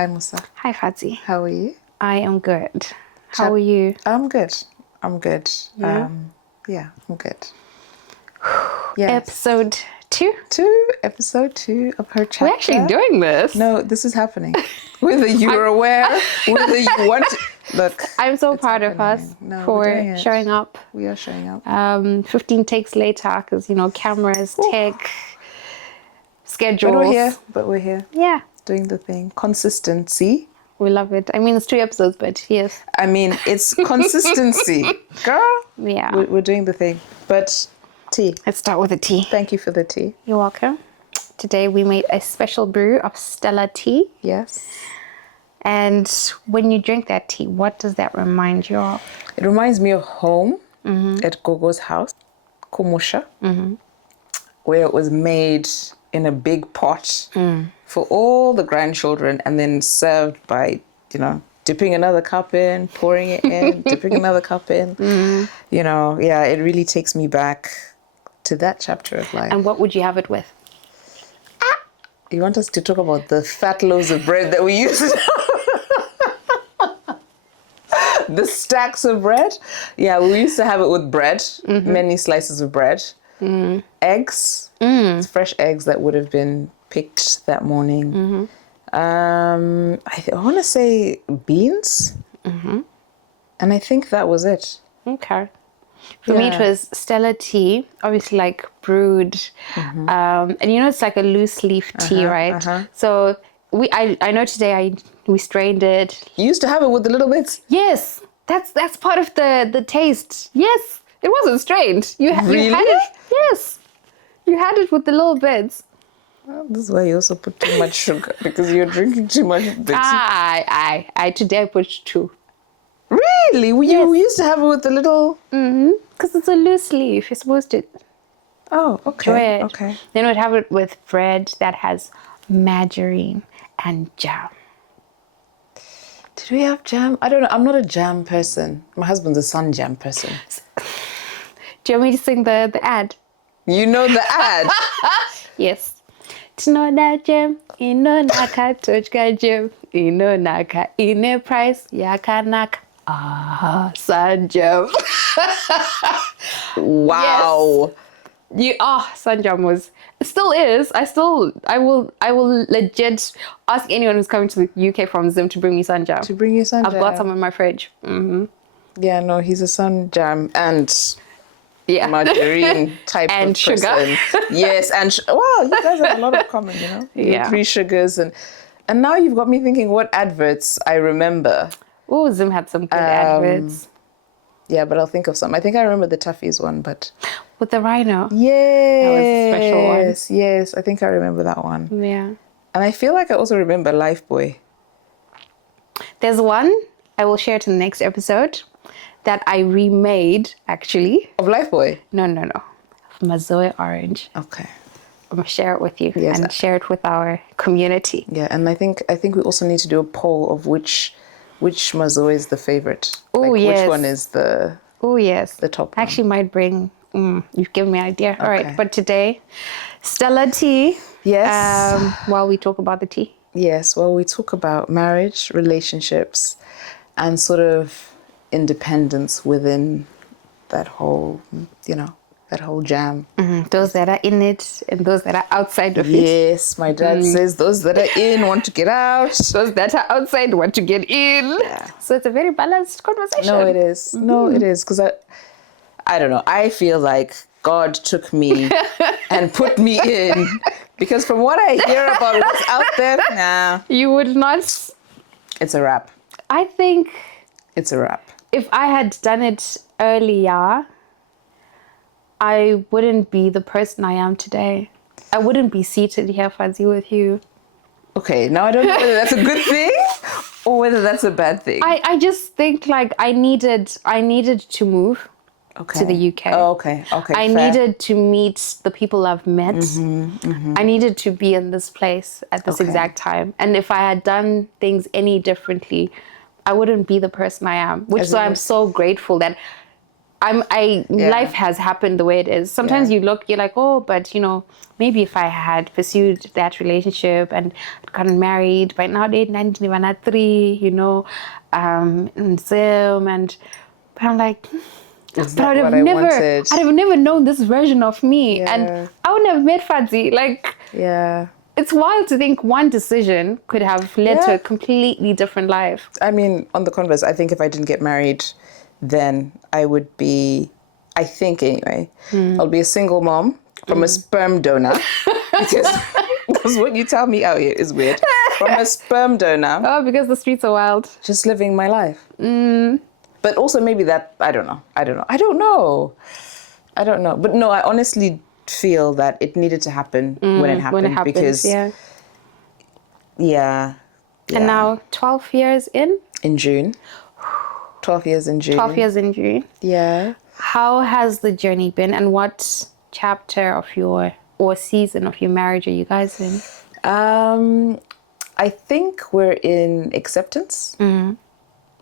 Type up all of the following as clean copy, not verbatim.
Hi, Musa. Hi, Fadzie. How are you? I am good. How are you? I'm good. I'm good. Yeah? I'm good. Yes. Episode 2? Episode 2 of her chapter. We're actually doing this. No, this is happening. Whether you're aware, whether you want to. Look. I'm so it's proud of us happening. No, we're doing for it. showing up. We are showing up. 15 takes later because, cameras, tech, schedules. But we're here. Yeah. Doing the thing. Consistency. We love it. I mean, it's 2 episodes, but yes. I mean, it's consistency. Girl. Yeah. We're doing the thing. But tea. Let's start with the tea. Thank you for the tea. You're welcome. Today we made a special brew of Stella tea. Yes. And when you drink that tea, what does that remind you of? It reminds me of home at Gogo's house, Kumusha, where it was made in a big pot for all the grandchildren and then served by, dipping another cup in, pouring it in, dipping another cup in. It really takes me back to that chapter of life. And what would you have it with? You want us to talk about the fat loaves of bread that we used? The stacks of bread? Yeah, we used to have it with bread, many slices of bread. Eggs, fresh eggs that would have been picked that morning. I want to say beans. And I think that was it. Okay. For me, it was Stella tea, obviously like brewed. And it's like a loose leaf tea, right? So I know today we strained it. You used to have it with the little bits? Yes, that's part of the taste. Yes, it wasn't strained. You had it. Yes, you had it with the little bits. Well, this is why you also put too much sugar, because you're drinking too much bits. Today I put 2. Really? You used to have it with the little... Because it's a loose leaf. You're supposed to... Oh, okay. Okay. Then we'd have it with bread that has margarine and jam. Did we have jam? I don't know. I'm not a jam person. My husband's a sun jam person. Do you want me to sing the ad? You know the ad? Yes. Tinoda jam, ino naka tochka jam, ino naka ine price, yakanaka. Sun jam. Wow. Yes. Sun jam it still is. I will legit ask anyone who's coming to the UK from Zim to bring me sun jam. To bring you sun jam. I've got some in my fridge. Yeah, no, he's a sun jam and margarine type and of sugar. person. Yes, and wow, you guys have a lot of common, Yeah. 3 sugars and now you've got me thinking what adverts I remember. Oh, Zim had some good adverts. Yeah, but I'll think of some. I think I remember the Toughies one, but... With the rhino. Yes. That was a special one. Yes, I think I remember that one. Yeah. And I feel like I also remember Lifebuoy. There's one, I will share it in the next episode, that I remade, actually. Of Lifebuoy? No. Mazoe Orange. Okay. I'm going to share it with you Yes. and share it with our community. Yeah, and I think we also need to do a poll of which Mazoe is the favorite. Oh, yes. Which one is the... Oh, yes. The top one. Actually might bring... you've given me an idea. All Okay. right, but today, Stella tea. Yes. While we talk about the tea. Yes, well, we talk about marriage, relationships, and sort of independence within that whole, that whole jam. Those that are in it and those that are outside of it. Yes, my dad says those that are in want to get out. Those that are outside want to get in. Yeah. So it's a very balanced conversation. No, it is. No, it is. Because I don't know. I feel like God took me and put me in. Because from what I hear about what's out there, nah. You would not... It's a wrap. I think... It's a wrap. If I had done it earlier, I wouldn't be the person I am today. I wouldn't be seated here, Fadzie, with you. Okay, now I don't know whether that's a good thing or whether that's a bad thing. I just think like I needed to move to the UK. Oh, okay. I needed to meet the people I've met. I needed to be in this place at this exact time. And if I had done things any differently, I wouldn't be the person I am. I'm so grateful that life has happened the way it is. Sometimes you're like, oh, but maybe if I had pursued that relationship and gotten married by now, date 1993, and Zim, and but I'm like, Is but that I'd what have I never, wanted? I'd have never known this version of me, Yeah. and I wouldn't have met Fadzie. Like, Yeah. it's wild to think one decision could have led to Yeah. a completely different life. I mean, on the converse, I think if I didn't get married, then I would be, I think anyway, I'll be a single mom from a sperm donor. Because that's what you tell me out here is weird. From a sperm donor. Oh, because the streets are wild. Just living my life. But also maybe that, I don't know. But no, I honestly feel that it needed to happen when it happened. When it happens, because, yeah. And now 12 years in? In June. 12 years in June. 12 years in June. Yeah. How has the journey been, and what chapter of or season of your marriage are you guys in? I think we're in acceptance.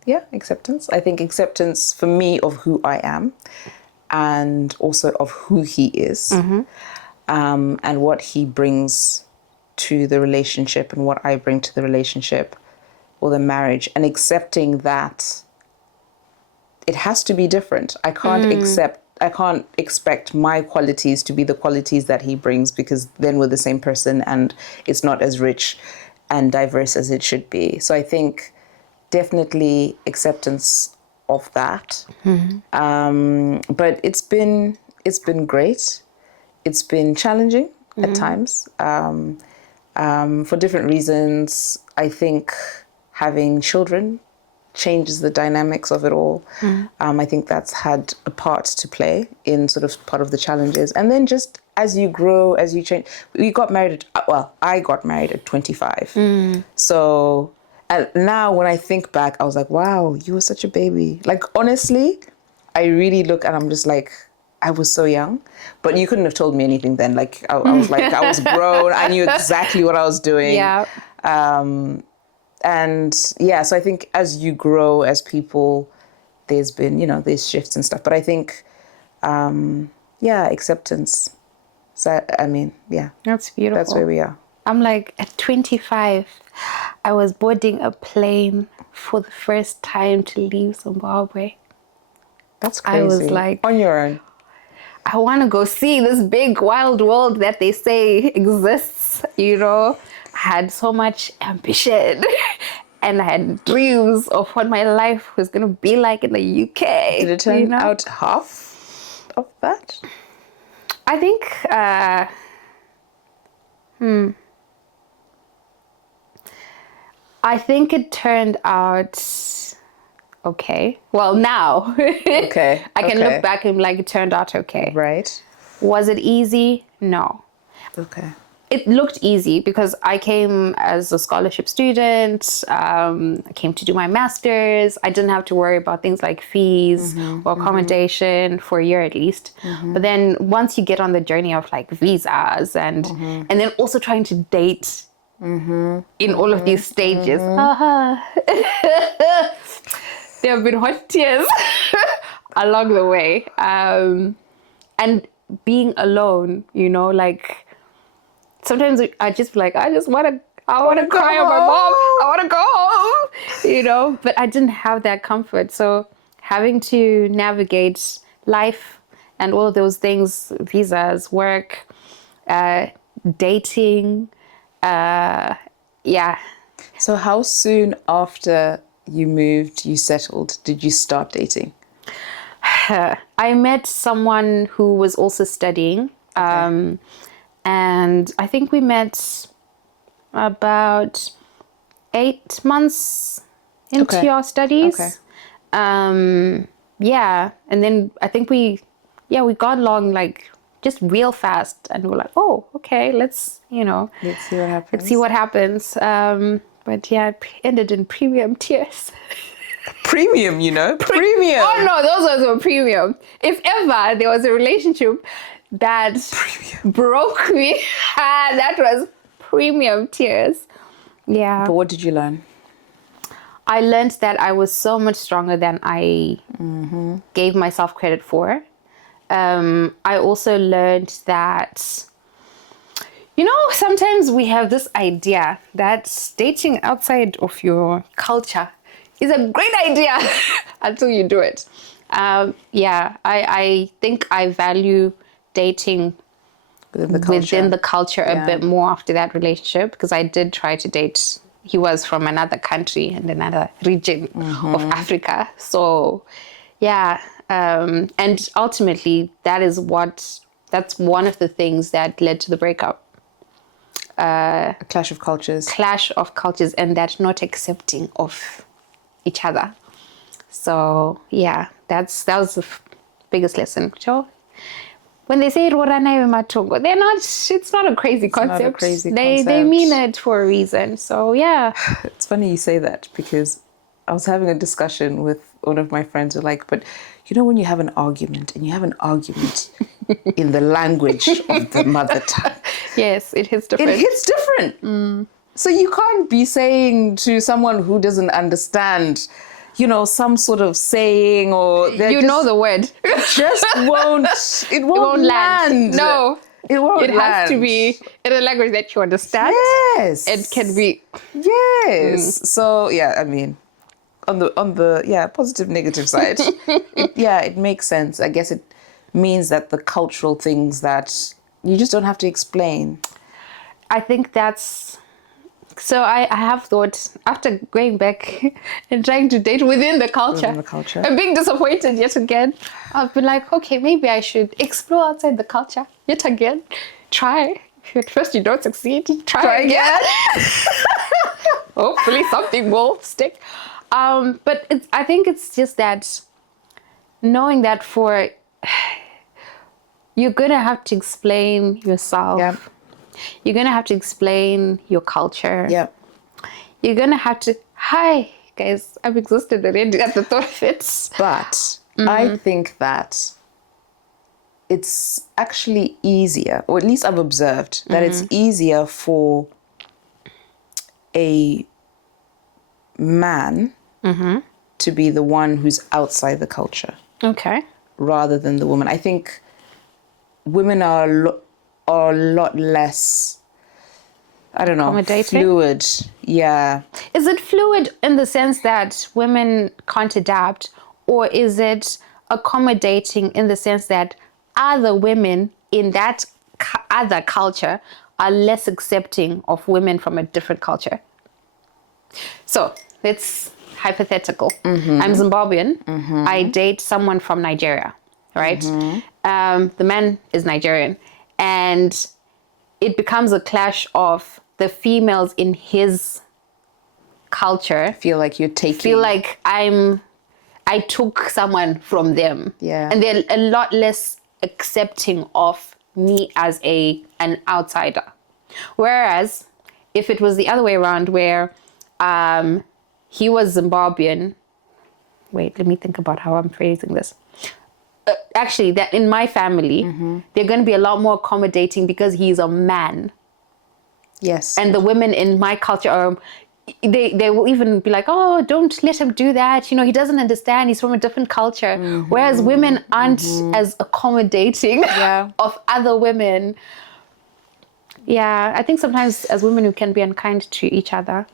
Yeah, acceptance. I think acceptance for me of who I am and also of who he is, and what he brings to the relationship and what I bring to the relationship or the marriage, and accepting that it has to be different. I can't expect my qualities to be the qualities that he brings, because then we're the same person and it's not as rich and diverse as it should be. So I think definitely acceptance of that. But it's been great. It's been challenging at times for different reasons. I think having children changes the dynamics of it all. I think that's had a part to play in sort of part of the challenges. And then just as you grow, as you change, I got married at 25. So and now when I think back, I was like, wow, you were such a baby. Like, honestly, I really look and I'm just like, I was so young, but you couldn't have told me anything then. Like, I was like, I was grown. I knew exactly what I was doing. Yeah. And yeah, so I think as you grow as people, there's been, there's shifts and stuff. But I think, acceptance. So, I mean, yeah. That's beautiful. That's where we are. I'm like, at 25, I was boarding a plane for the first time to leave Zimbabwe. That's crazy. I was like, on your own. I want to go see this big wild world that they say exists, I had so much ambition and I had dreams of what my life was going to be like in the UK. Did it turn out half of that? I think, I think it turned out okay. Well, now. Okay. I can look back and be like, it turned out okay. Right. Was it easy? No. Okay. It looked easy because I came as a scholarship student. I came to do my master's. I didn't have to worry about things like fees or accommodation for a year at least. But then once you get on the journey of like visas and then also trying to date in all of these stages, there have been hot tears along the way. And being alone, like, sometimes I just be like, I want to cry on my mom. I want to go home, but I didn't have that comfort. So having to navigate life and all of those things, visas, work, dating, So how soon after you moved, you settled, did you start dating? I met someone who was also studying. And I think we met about 8 months into our studies. Okay. And then I think we got along like just real fast, and we're like, oh, okay, let's see what happens. Let's see what happens. But yeah, it ended in premium tears. Premium, premium. Oh no, those ones were premium. If ever there was a relationship that broke me, that was premium tears. Yeah. But what did you learn? I learned that I was so much stronger than I gave myself credit for. I also learned that, sometimes we have this idea that dating outside of your culture is a great idea until you do it. I think I value dating within the culture a bit more after that relationship, because I did try to date. He was from another country and another region of Africa. So, and ultimately that's one of the things that led to the breakup. A clash of cultures. And that not accepting of each other. So that was the biggest lesson. So when they say Rorana Matongo, it's not a crazy concept. Not a crazy concept. They mean it for a reason. So It's funny you say that, because I was having a discussion with one of my friends who but when you have an argument and you have an argument in the language of the mother tongue. Yes, it hits different. It hits different. So you can't be saying to someone who doesn't understand, some sort of saying, or the word. It won't land. No. It won't land. It has to be in a language that you understand. Yes. It can be. Yes. So, on the positive, negative side, it makes sense. I guess it means that the cultural things that you just don't have to explain. I think that's... So I have thought, after going back and trying to date within the culture, and being disappointed yet again, I've been like, okay, maybe I should explore outside the culture yet again. Try. If at first you don't succeed, try again. Hopefully something will stick. But I think it's just that knowing that you're going to have to explain yourself. Yeah. You're going to have to explain your culture. Yeah. You're going to have to, hi, guys, I'm exhausted already at the thought of it. But I think that it's actually easier, or at least I've observed, that it's easier for a man to be the one who's outside the culture. Okay. Rather than the woman. I think women are a lot less, I don't know, fluid. Yeah. Is it fluid in the sense that women can't adapt, or is it accommodating in the sense that other women in that other culture are less accepting of women from a different culture? So it's hypothetical. I'm Zimbabwean. I date someone from Nigeria, right? The man is Nigerian. And it becomes a clash of the females in his culture. Feel like I took someone from them. Yeah. And they're a lot less accepting of me as an outsider. Whereas if it was the other way around, where he was Zimbabwean. Wait, let me think about how I'm phrasing this. Actually, that in my family, they're going to be a lot more accommodating because he's a man. Yes. And the women in my culture they will even be like, oh, don't let him do that. He doesn't understand. He's from a different culture. Whereas women aren't as accommodating of other women. Yeah, I think sometimes as women we can be unkind to each other.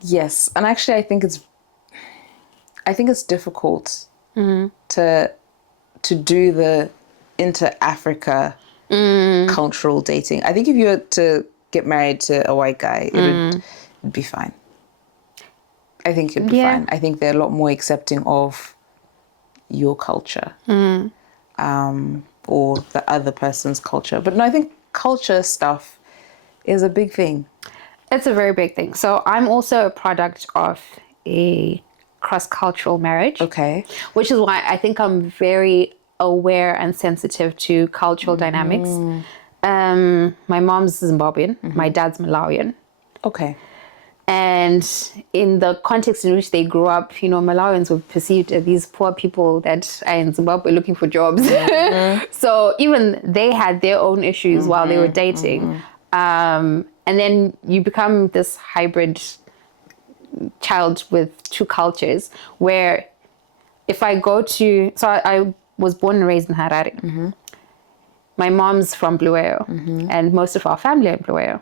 Yes, and actually I think it's difficult to do the inter-Africa cultural dating. I think if you were to get married to a white guy, it'd be fine. I think it'd be fine. I think they're a lot more accepting of your culture or the other person's culture. But no, I think culture stuff is a big thing. It's a very big thing. So I'm also a product of a cross-cultural marriage. Okay. Which is why I think I'm very aware and sensitive to cultural dynamics. My mom's Zimbabwean. My dad's Malawian. Okay. And in the context in which they grew up, Malawians were perceived as these poor people that are in Zimbabwe looking for jobs. So even they had their own issues while they were dating. And then you become this hybrid child with two cultures, where if I go to, so I was born and raised in Harare. My mom's from Blueo, and most of our family are in Blueo.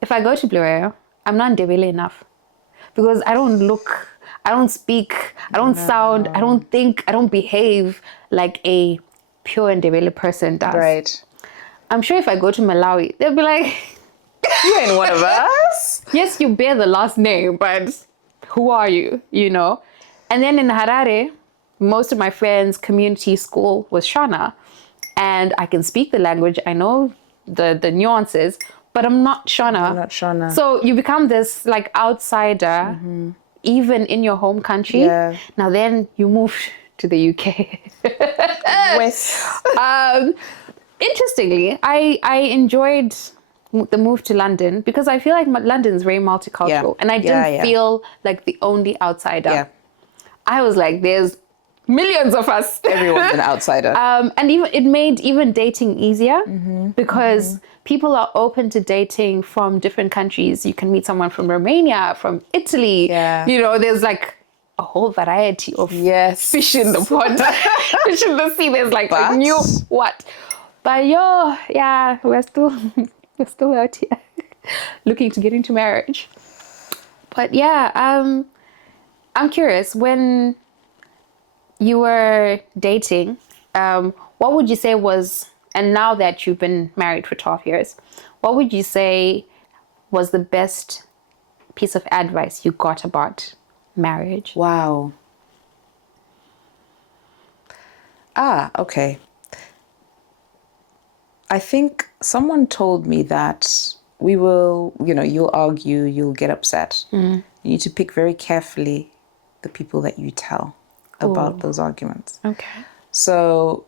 If I go to Blueo, I'm not Ndebele enough, because I don't look, I don't speak, I don't sound, I don't think, I don't behave like a pure Ndebele person does. Right. I'm sure if I go to Malawi, they'll be like, You ain't one of us. yes, you bear the last name, but who are you, you know? And then in Harare, most of my friends' community school was Shona, and I can speak the language. I know the nuances, but I'm not Shona. You're not Shona. So you become this like outsider, even in your home country. Yeah. Now then you move to the UK. West. Interestingly, I enjoyed the move to London because I feel like London is very multicultural, and I didn't feel like the only outsider. Yeah. I was like, there's millions of us. Everyone's an outsider. And even it made even dating easier because people are open to dating from different countries. You can meet someone from Romania, from Italy. Yeah. You know, there's like a whole variety of fish in the pond, fish in the sea. There's like a new what. But we're still out here looking to get into marriage. But yeah, I'm curious, when you were dating, what would you say was, and now that you've been married for 12 years, what would you say was the best piece of advice you got about marriage? Wow. Okay. I think someone told me that you'll argue, you'll get upset. You need to pick very carefully the people that you tell about those arguments. Okay. So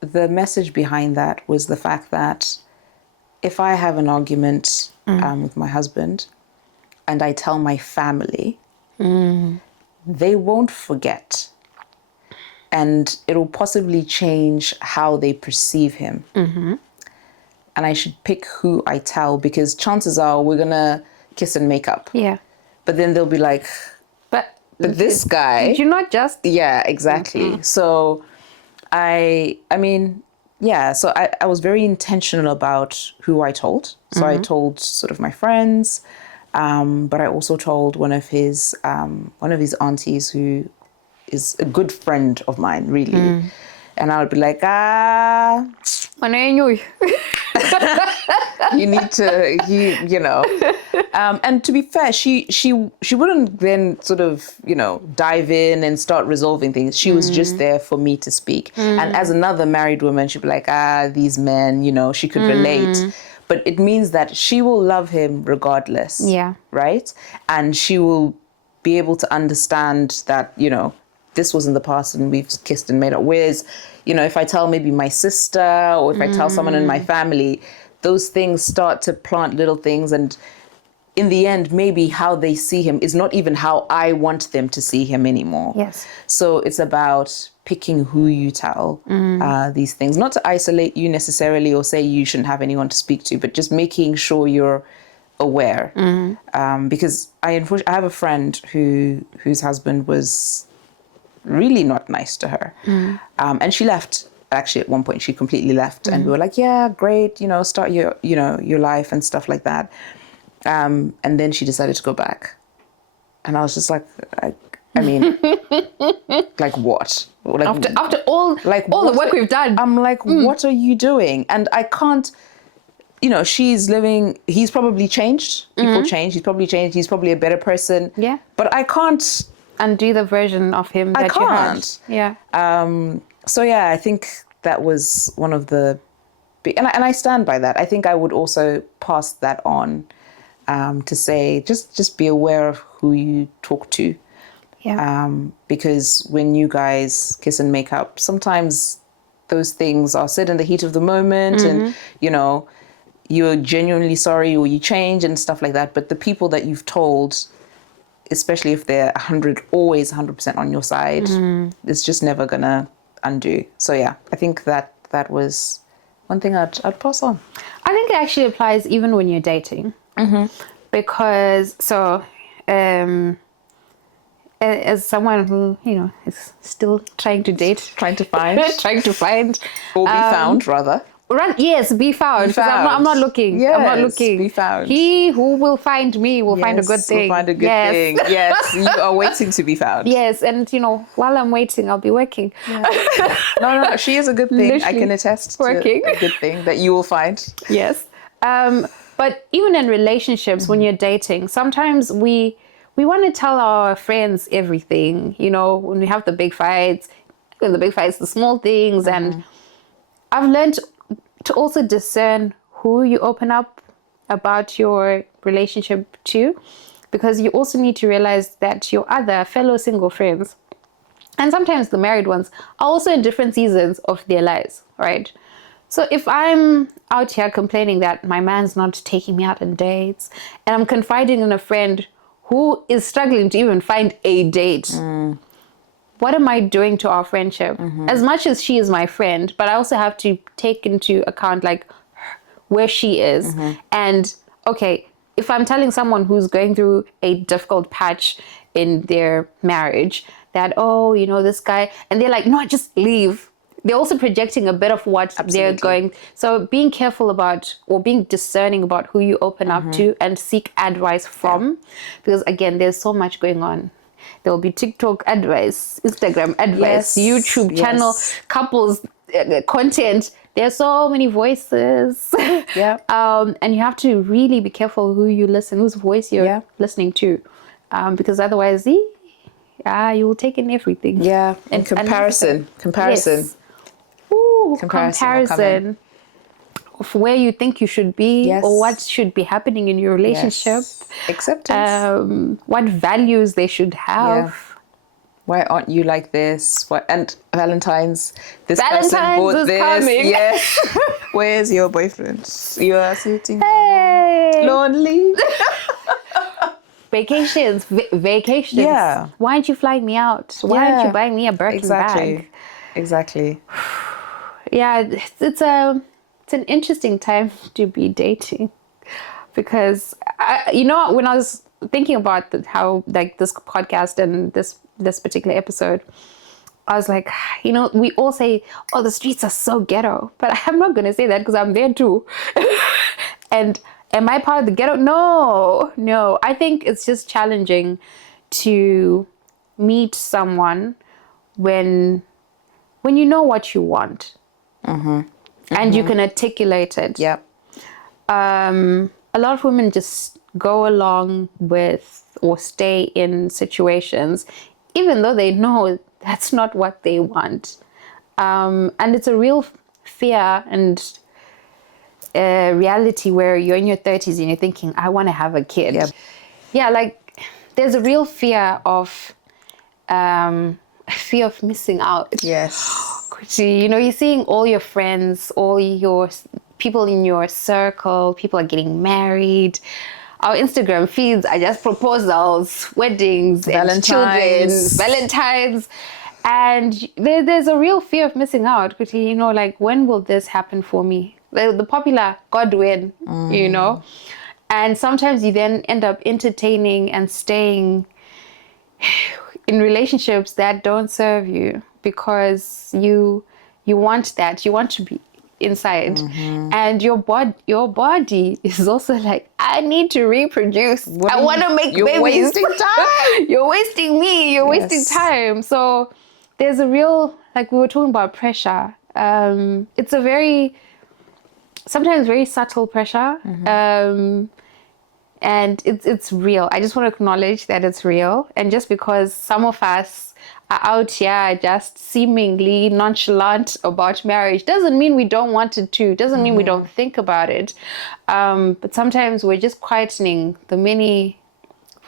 the message behind that was the fact that if I have an argument with my husband and I tell my family, they won't forget. And it'll possibly change how they perceive him. And I should pick who I tell, because chances are we're going to kiss and make up. Yeah. But then they'll be like, but this guy... Did you not just... Yeah, exactly. So I was very intentional about who I told. So I told sort of my friends, but I also told one of his aunties, who is a good friend of mine, really. And I would be like, you need to, and to be fair, she wouldn't then sort of, dive in and start resolving things. She was just there for me to speak. And as another married woman, she'd be like, these men, she could relate. But it means that she will love him regardless. Yeah. Right? And she will be able to understand that, this was in the past and we've kissed and made up. Whereas, if I tell maybe my sister or if I tell someone in my family, those things start to plant little things. And in the end, maybe how they see him is not even how I want them to see him anymore. Yes. So it's about picking who you tell these things, not to isolate you necessarily or say you shouldn't have anyone to speak to, but just making sure you're aware. Because I have a friend whose husband was really not nice to her. And she left. Actually, at one point, she completely left. And we were like, yeah, great, start your life and stuff like that. And then she decided to go back. And I was just like, like what? Like, after all the work we've done. I'm like, what are you doing? And I can't, he's probably changed. People change. He's probably changed. He's probably a better person. Yeah. But I can't undo the version of him that you had. Yeah. So yeah, I think that was one of the big, and I stand by that. I think I would also pass that on to say, just be aware of who you talk to. Yeah. Because when you guys kiss and make up, sometimes those things are said in the heat of the moment, and you're genuinely sorry or you change and stuff like that. But the people that you've told, especially if they're always 100% on your side, it's just never gonna undo. So yeah, I think that was one thing I'd pass on. I think it actually applies even when you're dating, because as someone who, is still trying to date, Trying to find. trying to find, Or be found, rather. right? Yes, be found. Be 'Cause I'm not found. looking. Yes, I'm not looking. be found. He who will find me will find a good Yes, thing. Will find a good Yes. thing. Yes, you are waiting to be found. Yes, and while I'm waiting, I'll be working. Yeah. No, she is a good thing. I Literally can attest working. to a good thing that you will find. Yes. But even in relationships, when you're dating, sometimes we want to tell our friends everything, when we have the big fights, the small things. And I've learned to also discern who you open up about your relationship to, because you also need to realize that your other fellow single friends, and sometimes the married ones, are also in different seasons of their lives, right? So if I'm out here complaining that my man's not taking me out on dates, and I'm confiding in a friend who is struggling to even find a date, what am I doing to our friendship? As much as she is my friend, but I also have to take into account where she is. And okay, if I'm telling someone who's going through a difficult patch in their marriage that, this guy, and they're like, no, just leave. They're also projecting a bit of what they're going. So being careful about, or being discerning about who you open up to and seek advice from, because again, there's so much going on. There will be TikTok advice, Instagram advice, YouTube channel, couples content. There's so many voices. Yeah. And you have to really be careful who you listen, whose voice you're listening to, because otherwise, you will take in everything. Yeah. And comparison. Yes. Ooh, comparison of where you think you should be, or what should be happening in your relationship. Yes. Acceptance. What values they should have. Yeah. Why aren't you like this? And Valentine's. Valentine's person bought is this. coming. Yes. Where's your boyfriend? You are sitting lonely. Vacations. Vacations. Yeah. Why aren't you flying me out? Why aren't you buying me a Birkin bag? Exactly. Yeah, it's an interesting time to be dating, because when I was thinking about how this podcast and this particular episode, I was like, we all say, oh, the streets are so ghetto, but I'm not going to say that because I'm there too. And am I part of the ghetto? No. I think it's just challenging to meet someone when you know what you want. And you can articulate it. Yeah. A lot of women just go along with or stay in situations even though they know that's not what they want. And it's a real fear and reality where you're in your 30s and you're thinking, I want to have a kid. Yep. Yeah, there's a real fear of missing out. Yes. You're seeing all your friends, all your people in your circle, people are getting married. Our Instagram feeds are just proposals, weddings, and children, Valentine's. And there's a real fear of missing out. Because, when will this happen for me? The popular God when, And sometimes you then end up entertaining and staying in relationships that don't serve you because you want that. You want to be inside. And your body is also like, I need to reproduce. I want to make babies. You're wasting time. You're wasting me. You're wasting time. So there's a real, we were talking about pressure. It's a sometimes very subtle pressure. And it's real. I just want to acknowledge that it's real. And just because some of us are out here just seemingly nonchalant about marriage doesn't mean we don't want it to. Doesn't mean we don't think about it. But sometimes we're just quietening the many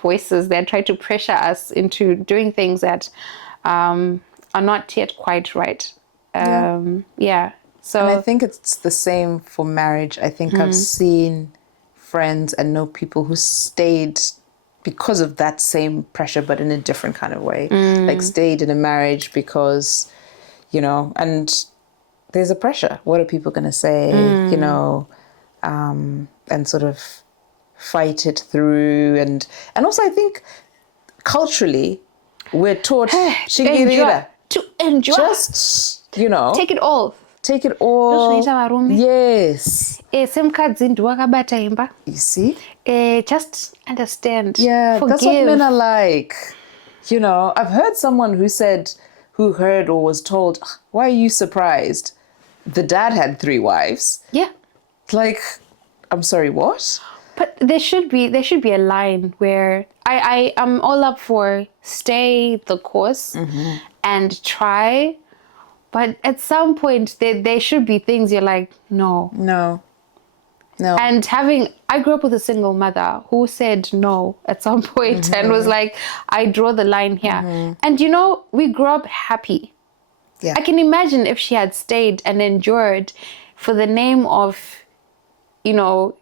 voices that try to pressure us into doing things that are not yet quite right. So, and I think it's the same for marriage. I think I've seen friends and know people who stayed because of that same pressure, but in a different kind of way. Stayed in a marriage because, and there's a pressure. What are people going to say, and sort of fight it through. And also I think culturally we're taught to enjoy. Just, you know. Take it all. Take it all. Yes. You see? Just understand. Yeah, forgive. That's what men are like. You know, I've heard someone who heard or was told, why are you surprised? The dad had 3 wives. Yeah. Like, I'm sorry, what? But there should be a line where I am all up for stay the course and try. But at some point, there should be things you're like, no. No. And I grew up with a single mother who said no at some point and was like, I draw the line here. And you know, we grew up happy. Yeah. I can imagine if she had stayed and endured for the name of, you know,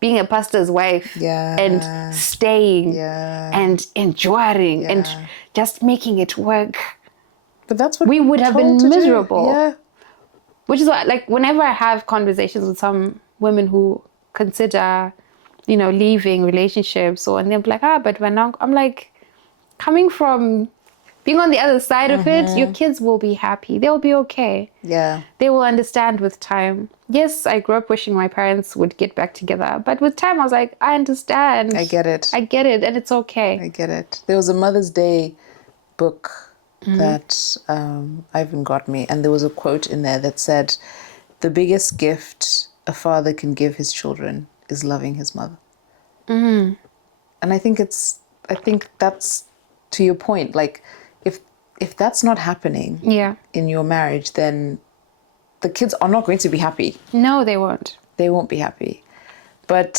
being a pastor's wife and staying and enduring and just making it work. But that's what we would have been miserable. Yeah. Which is why, like, whenever I have conversations with some women who consider, you know, leaving relationships, and they're like, but when I'm like, coming from being on the other side of it, your kids will be happy. They'll be okay. Yeah. They will understand with time. Yes, I grew up wishing my parents would get back together. But with time, I was like, I understand. I get it. And it's okay. I get it. There was a Mother's Day book that Ivan got me. And there was a quote in there that said, the biggest gift a father can give his children is loving his mother. And I think that's to your point. Like, if that's not happening in your marriage, then the kids are not going to be happy. No, they won't. They won't be happy. But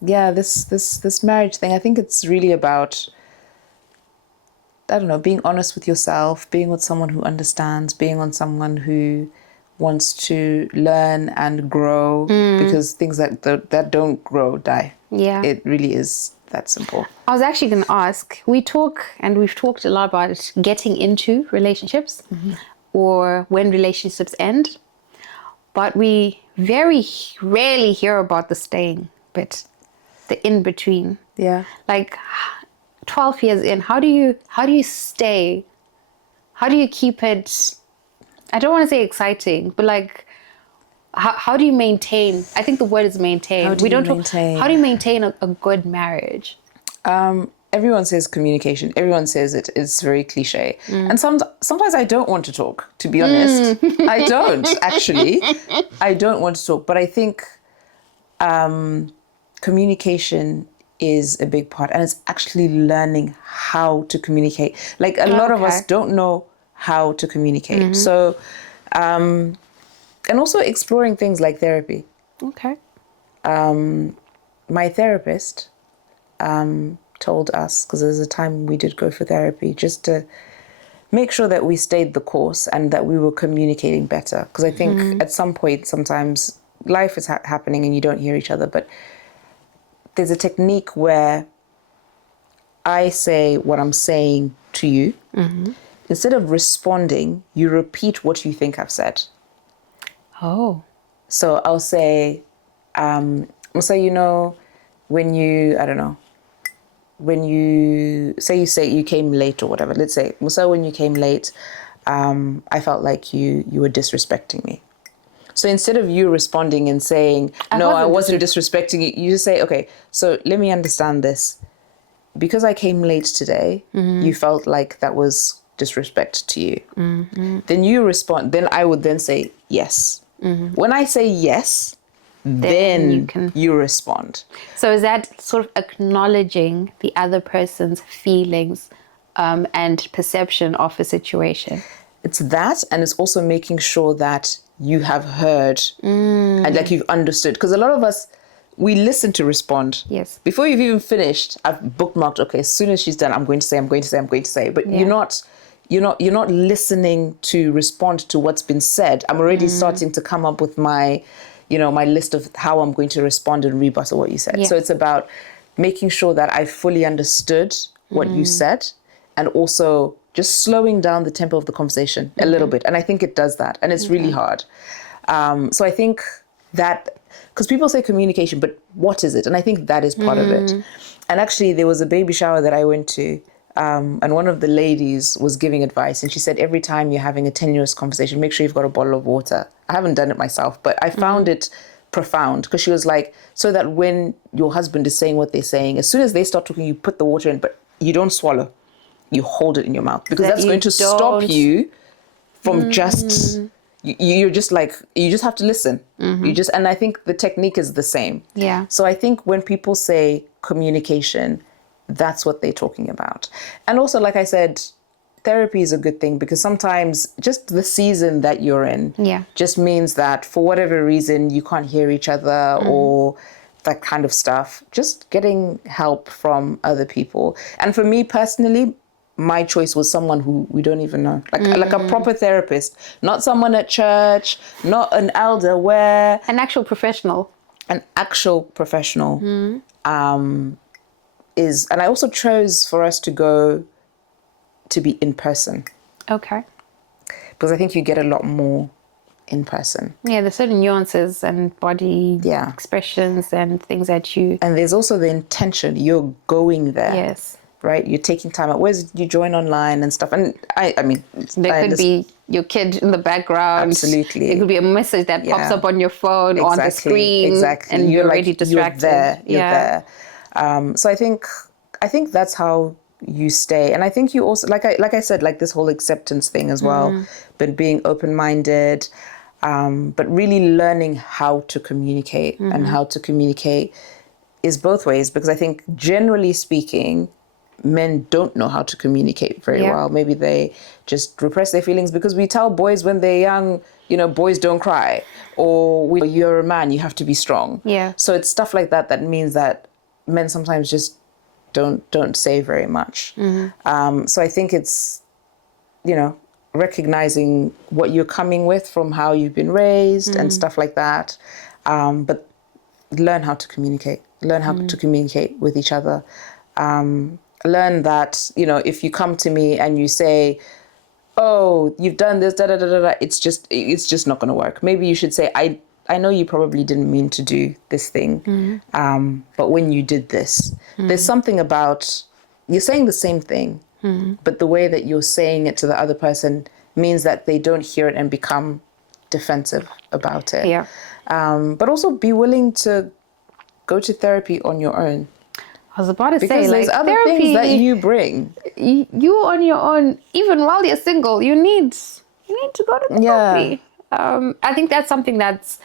this marriage thing, I think it's really about, I don't know, being honest with yourself, being with someone who understands, being on someone who wants to learn and grow, because things that don't grow die. Yeah. It really is that simple. I was actually going to ask, we've talked a lot about getting into relationships or when relationships end, but we very rarely hear about the staying bit, the in between. Yeah. Like 12 years in, how do you stay? How do you keep it? I don't want to say exciting, but like, how do you maintain? I think the word is maintain. How do you maintain a good marriage? Everyone says communication. Everyone says it. It's very cliche. And sometimes I don't want to talk, to be honest. I don't, actually. I don't want to talk. But I think communication is a big part. And it's actually learning how to communicate. Like, a lot of us don't know how to communicate. So, and also exploring things like therapy. Okay. My therapist told us, because there's a time we did go for therapy, just to make sure that we stayed the course and that we were communicating better. Because I think at some point, sometimes life is happening and you don't hear each other. But there's a technique where I say what I'm saying to you. Instead of responding, you repeat what you think I've said. Oh. So I'll say, you know, when you say you came late or whatever, let's say, Musa, when you came late, I felt like you were disrespecting me. So instead of you responding and saying, I wasn't disrespecting you, you just say, okay, so let me understand this. Because I came late today, you felt like that was disrespect to you. Then you respond, then I would then say yes. When I say yes, then you respond. So is that sort of acknowledging the other person's feelings and perception of a situation? It's that, and it's also making sure that you have heard and like you've understood. Because a lot of us, we listen to respond. Yes. Before you've even finished, I've bookmarked, okay, as soon as she's done, I'm going to say. But you're not listening to respond to what's been said. I'm already starting to come up with my list of how I'm going to respond and rebuttal what you said. Yeah. So it's about making sure that I fully understood what you said, and also just slowing down the tempo of the conversation a little bit. And I think it does that. And it's really hard. So I think that because people say communication, but what is it? And I think that is part of it. And actually, there was a baby shower that I went to, and one of the ladies was giving advice, and she said, every time you're having a tenuous conversation, make sure you've got a bottle of water. I haven't done it myself, but I found it profound, because she was like, so that when your husband is saying what they're saying, as soon as they start talking, you put the water in, but you don't swallow. You hold it in your mouth, because that's going to stop you from just, you're just like, you just have to listen. And I think the technique is the same. Yeah. So I think when people say communication, that's what they're talking about. And also, like I said, therapy is a good thing, because sometimes just the season that you're in just means that for whatever reason you can't hear each other or that kind of stuff. Just getting help from other people. And for me personally, my choice was someone who we don't even know, like a proper therapist, not someone at church, not an elder, where an actual professional. An actual professional is, and I also chose for us to go to be in person. Okay. Because I think you get a lot more in person. Yeah, there's certain nuances and body expressions and things that you... And there's also the intention. You're going there. Yes. Right? You're taking time out. Whereas you join online and stuff. And I mean... There could be your kid in the background. Absolutely. There could be a message that pops up on your phone or on the screen. Exactly. And you're already distracted. You're there. So I think that's how you stay. And I think you also, like I said, like this whole acceptance thing as well, but being open-minded, but really learning how to communicate and how to communicate is both ways, because I think generally speaking, men don't know how to communicate very well. Maybe they just repress their feelings, because we tell boys when they're young, boys don't cry, or you're a man, you have to be strong. Yeah. So it's stuff like that that means that men sometimes just don't say very much. So I think it's, recognizing what you're coming with from how you've been raised and stuff like that. But learn how to communicate. Learn how to communicate with each other. Learn that, if you come to me and you say, oh, you've done this, da da da da da, it's just not going to work. Maybe you should say, I know you probably didn't mean to do this thing, but when you did this, there's something about, you're saying the same thing, but the way that you're saying it to the other person means that they don't hear it and become defensive about it. Yeah. But also be willing to go to therapy on your own. I was about to say, because there's other therapy, things that you bring. You on your own, even while you're single, you need to go to therapy. I think that's something that's,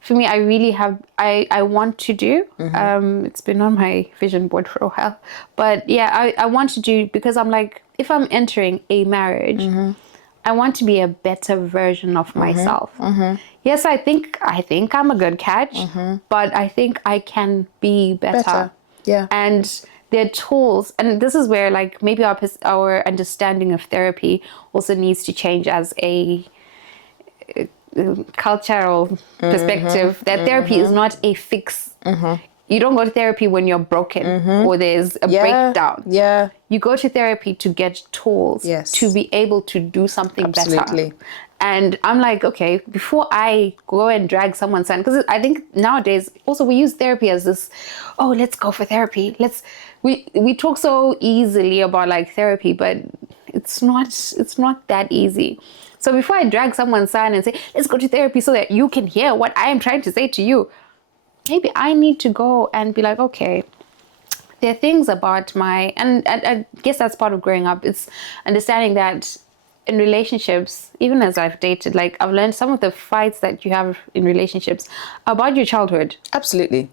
for me, I really I want to do. It's been on my vision board for a while. But yeah, I want to do, because I'm like, if I'm entering a marriage, I want to be a better version of myself. Yes, I think I'm a good catch, but I think I can be better. Yeah. And there are tools, and this is where like maybe our understanding of therapy also needs to change as a cultural perspective, that therapy is not a fix. You don't go to therapy when you're broken or there's a breakdown. Yeah. You go to therapy to get tools to be able to do something better. And I'm like, okay, before I go and drag someone's hand, because I think nowadays also we use therapy as this, oh, let's go for therapy. We talk so easily about like therapy, but it's not that easy. So before I drag someone's hand and say, let's go to therapy so that you can hear what I am trying to say to you, maybe I need to go and be like, okay, there are things about and I guess that's part of growing up. It's understanding that in relationships, even as I've dated, like I've learned some of the fights that you have in relationships about your childhood. Absolutely.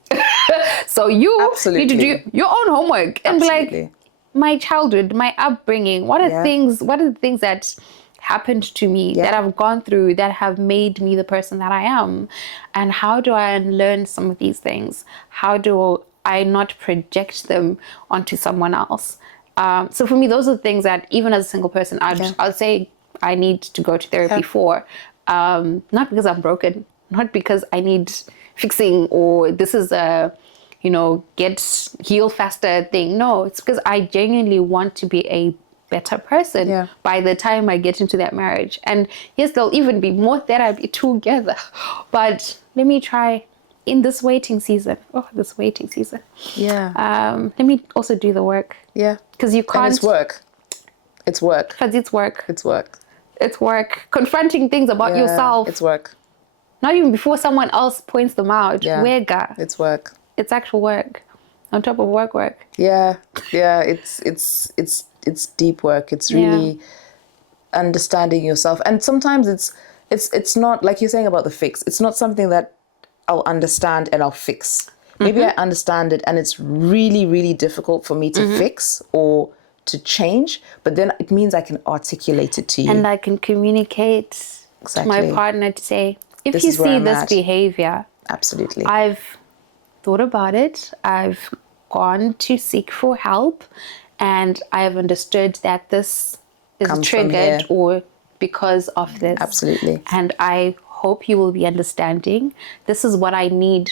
So you need to do your own homework and be like, my childhood, my upbringing, what are the things that happened to me, that I've gone through, that have made me the person that I am? And how do I unlearn some of these things? How do I not project them onto someone else? So for me, those are the things that even as a single person, I'd say I need to go to therapy for. Not because I'm broken, not because I need fixing or this is a, get heal faster thing. No, it's because I genuinely want to be a better person by the time I get into that marriage. And yes, there'll even be more therapy together, but let me try in this waiting season. Oh, this waiting season. Yeah. Let me also do the work. Yeah. Because you can't. And it's work. It's work. Because it's work. It's work. It's work. Confronting things about yourself. It's work. Not even before someone else points them out. Yeah. Wega. It's work. It's actual work. On top of work. Yeah. Yeah. It's deep work. It's really understanding yourself. And sometimes it's not, like you're saying about the fix, it's not something that I'll understand and I'll fix. Maybe I understand it and it's really, really difficult for me to fix or to change, but then it means I can articulate it to you. And I can communicate to my partner to say, if This you is where see I'm this at. behavior, Absolutely. I've thought about it. I've gone to seek for help, and I have understood that this is Comes from triggered here. or because of this. Absolutely. And I hope you will be understanding. This is what I need.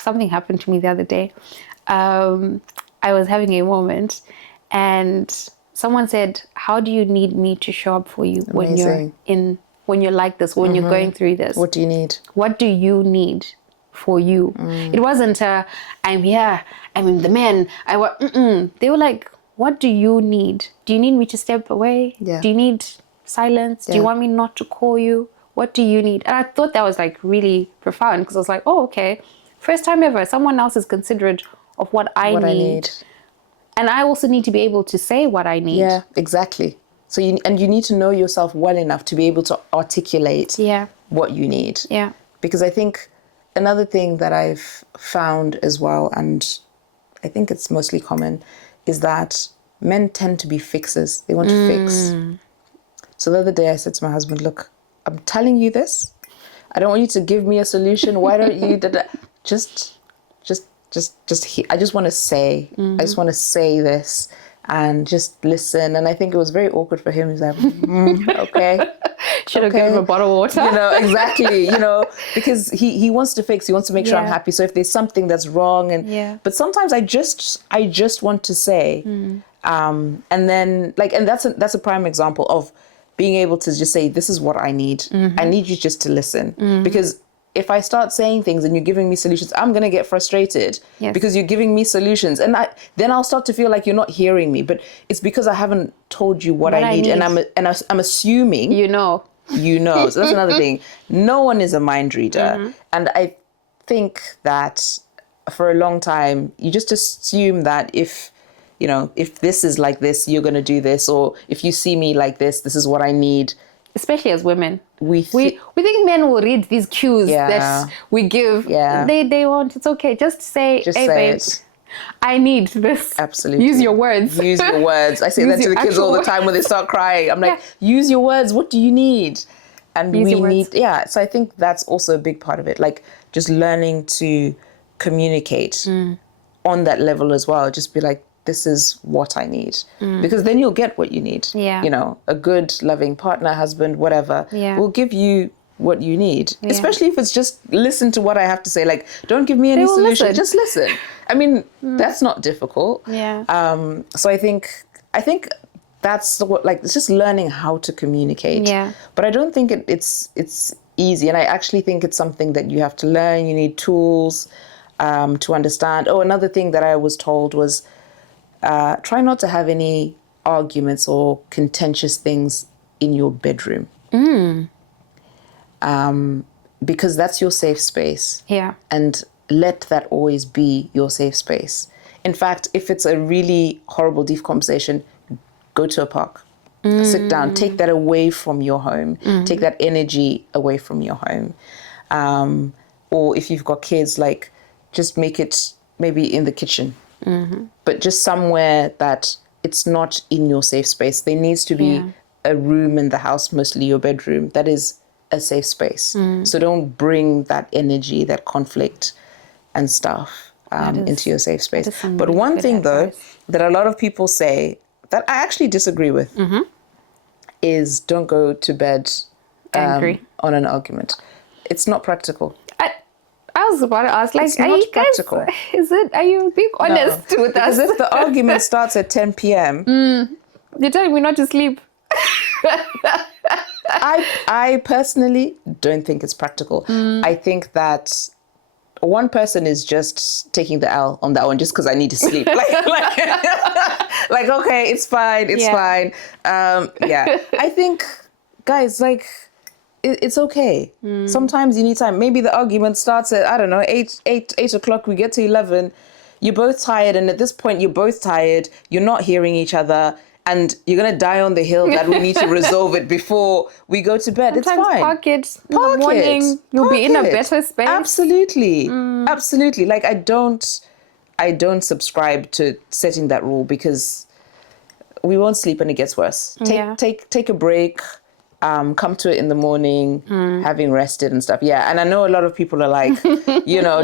Something happened to me the other day. I was having a moment, and someone said, "How do you need me to show up for you when you're like this, when you're going through this? What do you need? What do you need for you?" It wasn't I'm here, I'm the man. They were like, what do you need? Do you need me to step away? Yeah. Do you need silence? Do you Yeah. want me not to call you? What do you need? And I thought that was like really profound, because I was like, oh, okay. First time ever, someone else is considerate of what I need. And I also need to be able to say what I need. Yeah, exactly. So you need to know yourself well enough to be able to articulate what you need. Yeah. Because I think another thing that I've found as well, and I think it's mostly common, is that men tend to be fixers. They want to fix. So the other day I said to my husband, look, I'm telling you this. I don't want you to give me a solution. Why don't you just I just want to say, I just want to say this and just listen. And I think it was very awkward for him. He's like, okay. Should have given him a bottle of water. Exactly, because he wants to fix, he wants to make sure I'm happy. So if there's something that's wrong, but sometimes I just want to say, and then and that's a prime example of being able to just say, this is what I need. I need you just to listen. Because if I start saying things and you're giving me solutions, I'm going to get frustrated because you're giving me solutions. And then I'll start to feel like you're not hearing me. But it's because I haven't told you what I need. And I'm assuming you know. So that's another thing. No one is a mind reader. And I think that for a long time, you just assume that if this is like this, you're going to do this. Or if you see me like this, this is what I need. Especially as women. We think men will read these cues that we give. Yeah. They won't. It's okay. Just say, hey, babe, I need this. Absolutely. Use your words. Use your words. I say that to the kids all the time when they start crying. I'm like, use your words. What do you need? And we need, so I think that's also a big part of it. Like just learning to communicate on that level as well. Just be like, this is what I need. Because then you'll get what you need. Yeah. A good, loving partner, husband, whatever, will give you what you need. Yeah. Especially if it's just listen to what I have to say. Like, don't give me any solution. Listen. Just listen. I mean, that's not difficult. Yeah. So I think that's what, it's just learning how to communicate. Yeah. But I don't think it's easy. And I actually think it's something that you have to learn. You need tools to understand. Oh, another thing that I was told was, try not to have any arguments or contentious things in your bedroom. Because that's your safe space. Yeah. And let that always be your safe space. In fact, if it's a really horrible, deep conversation, go to a park. Sit down. Take that away from your home. Take that energy away from your home. Or if you've got kids, just make it maybe in the kitchen. But just somewhere that it's not in your safe space. There needs to be a room in the house, mostly your bedroom, that is a safe space. So don't bring that energy, that conflict and stuff into your safe space. But one thing though, that a lot of people say that I actually disagree with is don't go to bed angry on an argument. It's not practical. I was about to ask, are you practical. Are you being honest with us? Because if the argument starts at 10 p.m. You're telling me not to sleep. I personally don't think it's practical. I think that one person is just taking the L on that one just because I need to sleep. Like, okay, it's fine. It's fine. Yeah. I think, guys, like, it's okay. Sometimes you need time. Maybe the argument starts at, I don't know, 8 o'clock. We get to 11. You're both tired. And at this point, you're both tired. You're not hearing each other. And you're going to die on the hill that we need to resolve it before we go to bed. Sometimes it's fine. Park it in the morning. You'll be in a better space. Absolutely. Absolutely. Like, I don't subscribe to setting that rule because we won't sleep and it gets worse. Take a break. Come to it in the morning, having rested and stuff. Yeah. And I know a lot of people are like,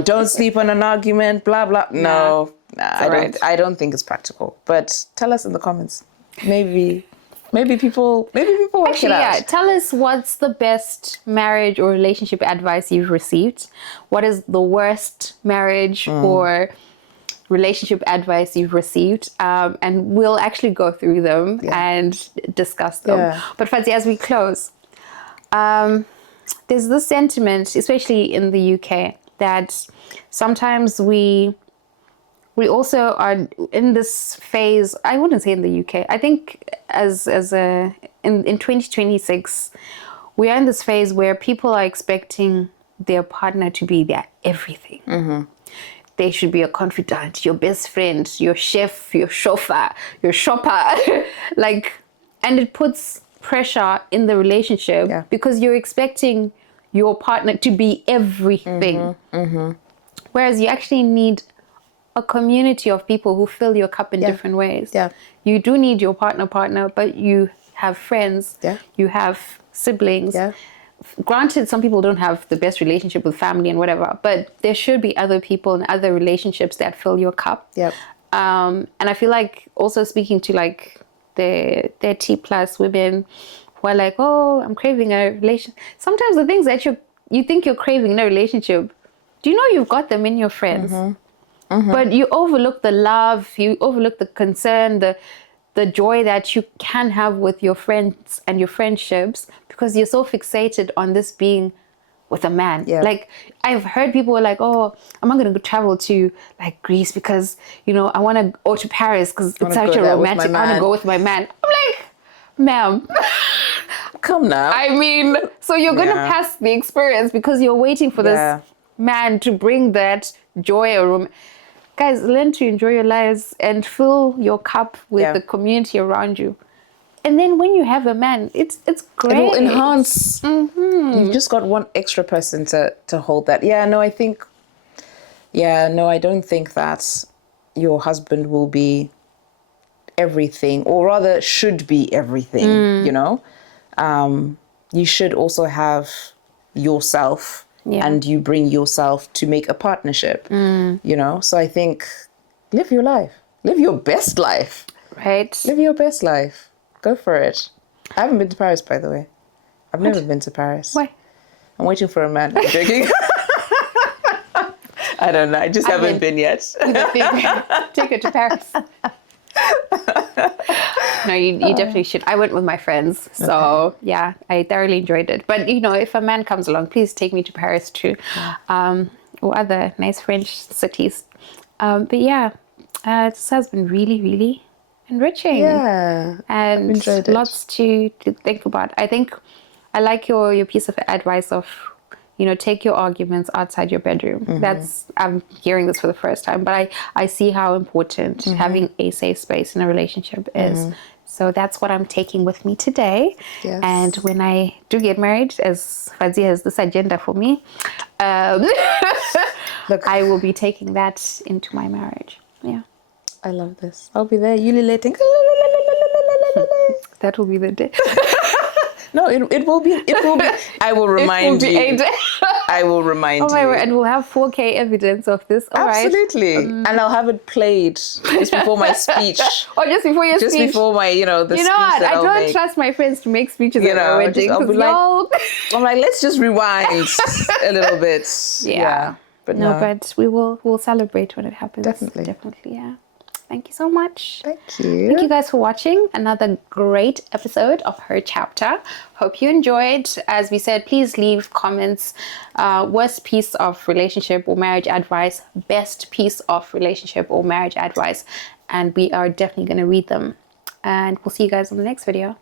don't sleep on an argument, blah, blah. No, I don't think it's practical. But tell us in the comments. Maybe people work Actually, it out. yeah. Tell us what's the best marriage or relationship advice you've received. What is the worst marriage or relationship advice you've received, and we'll actually go through them and discuss them. Yeah. But Fadzie, as we close, there's this sentiment, especially in the UK, that sometimes we also are in this phase. I wouldn't say in the UK. I think in 2026, we are in this phase where people are expecting their partner to be their everything. Mm-hmm. They should be your confidant, your best friend, your chef, your chauffeur, your shopper. And it puts pressure in the relationship because you're expecting your partner to be everything. Whereas you actually need a community of people who fill your cup in different ways. Yeah. You do need your partner, but you have friends, you have siblings. Yeah. Granted, some people don't have the best relationship with family and whatever, but there should be other people and other relationships that fill your cup. Yep. And I feel like also speaking to like the 30+ women who are like, oh, I'm craving a relationship. Sometimes the things that you think you're craving in a relationship, do you know you've got them in your friends? But you overlook the love, you overlook the concern, the joy that you can have with your friends and your friendships because you're so fixated on this being with a man. Yeah. Like, I've heard people were like, oh, I'm not going to travel to like Greece because, I want to go to Paris because it's such a romantic, I want to go with my man. I'm like, ma'am. Come now. I mean, so you're going to pass the experience because you're waiting for this man to bring that joy or Guys, learn to enjoy your lives and fill your cup with the community around you. And then when you have a man, it's great. It will enhance. You've just got one extra person to hold that. I don't think that your husband will be everything, or rather should be everything, You should also have yourself. Yeah. And you bring yourself to make a partnership, So I think live your life. Live your best life. Right. Live your best life. Go for it. I haven't been to Paris, by the way. I've never been to Paris. Why? I'm waiting for a man. I'm joking. I don't know. I just haven't been yet. Take her to Paris. No, you definitely should. I went with my friends. So, I thoroughly enjoyed it. But, if a man comes along, please take me to Paris too. Or other nice French cities. But this has been really, really enriching. Yeah. And lots to think about. I think I like your piece of advice of, take your arguments outside your bedroom. I'm hearing this for the first time, but I see how important having a safe space in a relationship is. So that's what I'm taking with me today. Yes. And when I do get married, as Fadzie has this agenda for me, Look, I will be taking that into my marriage. Yeah. I love this. I'll be there ululating. That will be the day. No, it will be. I will remind you. I will remind you. Oh my word! And we'll have 4K evidence of this. All Absolutely. Right. And I'll have it played just before my speech. Or just before your speech. Just before my, the speech what? that I don't trust my friends to make speeches at my wedding. I'll be I'm like, let's just rewind a little bit. Yeah. But no, but we'll celebrate when it happens. Definitely. Yeah. Thank you so much. Thank you. Thank you guys for watching another great episode of Her Chapter. Hope you enjoyed. As we said, please leave comments. Worst piece of relationship or marriage advice, best piece of relationship or marriage advice. And we are definitely going to read them. And we'll see you guys on the next video.